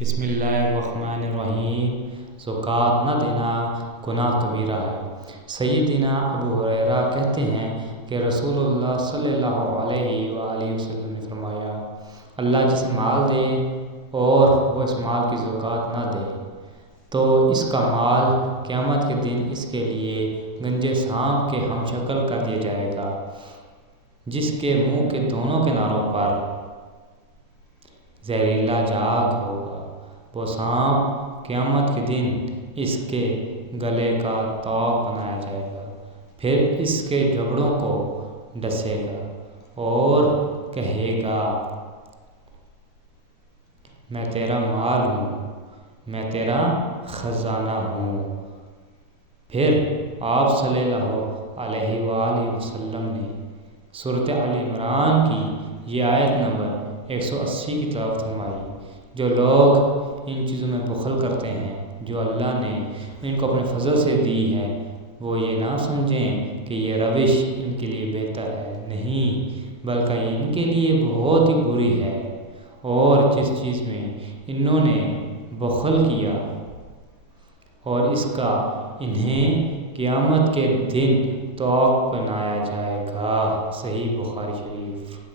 بسم اللہ الرحمن الرحیم۔ زکوٰۃ نہ دینا گناہ کبیرہ ہے۔ سیدنا ابو ہریرہ کہتے ہیں کہ رسول اللہ صلی اللہ علیہ وآلہ وسلم نے فرمایا، اللہ جسے مال دے اور وہ اس مال کی زکوٰۃ نہ دے تو اس کا مال قیامت کے دن اس کے لیے گنج سانپ کے ہم شکل کر دیا جائے گا، جس کے منہ کے دونوں کناروں پر زہریلا جھاگ ہوگا۔ وہ سانپ قیامت کے دن اس کے گلے کا طوق بنایا جائے گا، پھر اس کے جبڑوں کو ڈسے گا اور کہے گا، میں تیرا مال ہوں، میں تیرا خزانہ ہوں۔ پھر آپ صلی اللہ علیہ وآلہ وسلم نے سورۃ آل عمران کی یہ آیت نمبر 180 کی تلاوت فرمائی۔ جو لوگ ان چیزوں میں بخل کرتے ہیں جو اللہ نے ان کو اپنے فضل سے دی ہے، وہ یہ نہ سمجھیں کہ یہ روش ان کے لیے بہتر ہے، نہیں بلکہ یہ ان کے لیے بہت ہی بری ہے۔ اور جس چیز میں انہوں نے بخل کیا اور اس کا انہیں قیامت کے دن طوق بنایا جائے گا۔ صحیح بخاری شریف۔